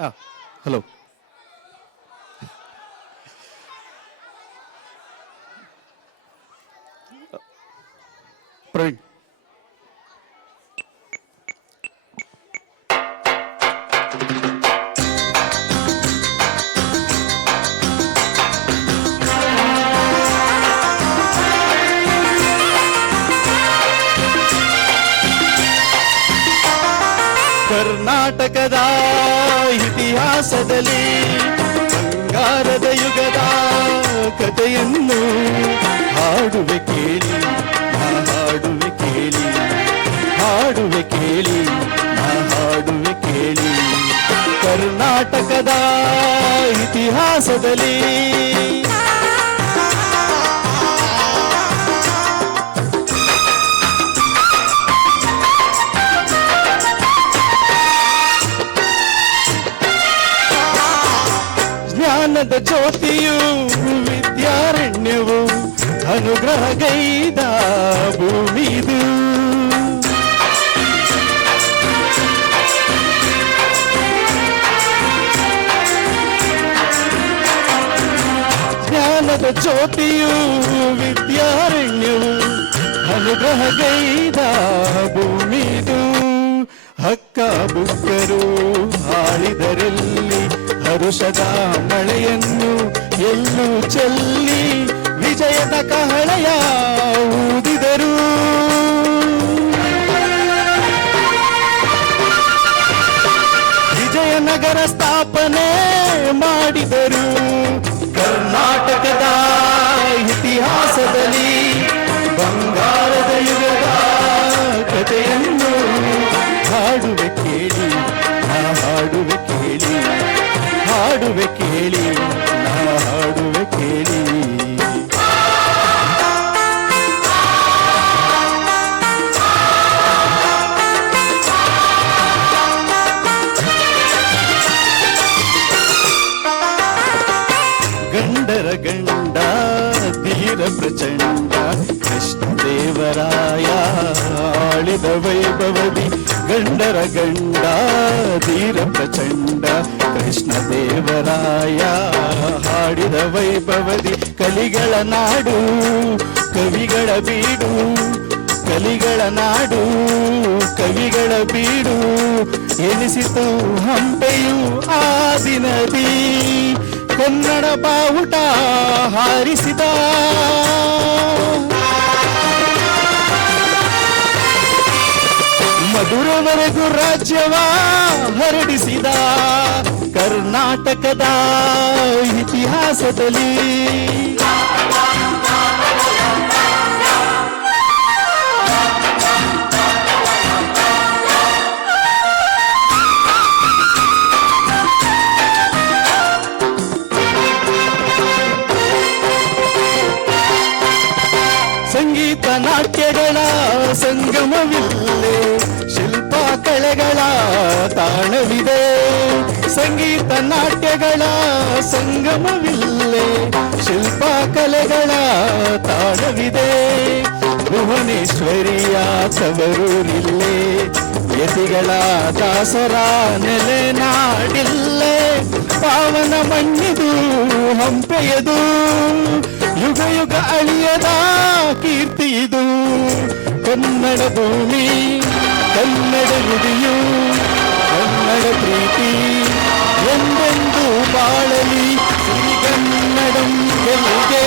Hello. Praveen, ಕರ್ನಾಟಕದ ಇತಿಹಾಸದಲ್ಲಿ ಬಂಗಾರದ ಯುಗದ ಕಥೆಯನ್ನು ಹಾಡುವೆ ಕೇಳಿ, ಹಾಡುವೆ ಕೇಳಿ, ಹಾಡುವೆ ಕೇಳಿ, ಹಾಡುವೆ ಕೇಳಿ. ಕರ್ನಾಟಕದ ಇತಿಹಾಸದಲ್ಲಿ ಜ್ಞಾನದ ಜ್ಯೋತಿಯು ವಿದ್ಯಾರಣ್ಯವು ಅನುಗ್ರಹಗೈದ ಭೂಮಿದು. ಜ್ಞಾನದ ಜ್ಯೋತಿಯು ವಿದ್ಯಾರಣ್ಯವು ಅನುಗ್ರಹಗೈದ ಭೂಮಿದು. ಹಕ್ಕ ಬುಕ್ಕರು ಆಳಿದರಲ್ಲಿ ಹರುಷದ ಮಳೆಯನ್ನು ಎಲ್ಲೂ ಚೆಲ್ಲಿ ವಿಜಯದ ಕಹಳೆಯ ಊದಿದರು. ವಿಜಯನಗರ ಸ್ಥಾಪನೆ ಮಾಡಿದರು. ಕರ್ನಾಟಕದ ಇತಿಹಾಸದಲ್ಲಿ ಬಂಗಾರದ ಯುಗದ ಕಥೆಯನ್ನು ಹಾಡುವೆ ಕೇಳಿ, ಹಾಡುವೆ ಕೇಳಿ, ಹಾಡುವೆ ಕೇಳಿ, ಹಾಡುವೆ ಕೇಳಿ. ಗಂಡರ ಗಂಡ ಧೀರ ಪ್ರಚಂಡ ಕೃಷ್ಣದೇವರಾಯ ಆಳಿದ ವೈಭವದಿ. ಗಂಡರ ಗಂಡ ಧೀರ ಪ್ರಚಂಡ ಕೃಷ್ಣದೇವರಾಯ ಹಾಡಿದ ವೈಭವದಿ. ಕಲಿಗಳ ನಾಡು ಕವಿಗಳ ಬೀಡು, ಕಲಿಗಳ ನಾಡು ಕವಿಗಳ ಬೀಡು ಎನಿಸಿತು ಹಂಪೆಯು ಆ ದಿನದಿ. ಕನ್ನಡ ಬಾವುಟ ಹಾರಿಸಿದ ಮಧುರವರೆಗೂ ರಾಜ್ಯವ ಹರಡಿಸಿದ. ಕರ್ನಾಟಕದ ಇತಿಹಾಸದಲ್ಲಿ ಸಂಗೀತ ನಾಟ್ಯಗಳ ಸಂಗಮವಿಲ್ಲೇ, ಶಿಲ್ಪ ಕಲೆಗಳ ತಾಣವಿದೆ. ಸಂಗೀತ ನಾಟ್ಯಗಳ ಸಂಗಮವಿಲ್ಲೇ, ಶಿಲ್ಪ ಕಲೆಗಳ ತಾಣವಿದೆ. ಭುವನೇಶ್ವರಿಯ ತವರೂರಿಲ್ಲೇ, ಯತಿಗಳ ದಾಸರ ನೆಲೆನಾಡಿಲ್ಲೇ. ಪಾವನ ಮಣ್ಣಿದು ಹಂಪೆಯದು, ಯುಗ ಯುಗ ಅಳಿಯದ ಕೀರ್ತಿ ಇದು. ಕನ್ನಡ ಭೂಮಿ ಕನ್ನಡ ನುಡಿಯು ಕನ್ನಡ ಪ್ರೀತಿ ಎಂದೆಂದು ಬಾಳಲಿ. ಶ್ರೀಗನ್ನಡಂ ಗೆಲ್ಗೆ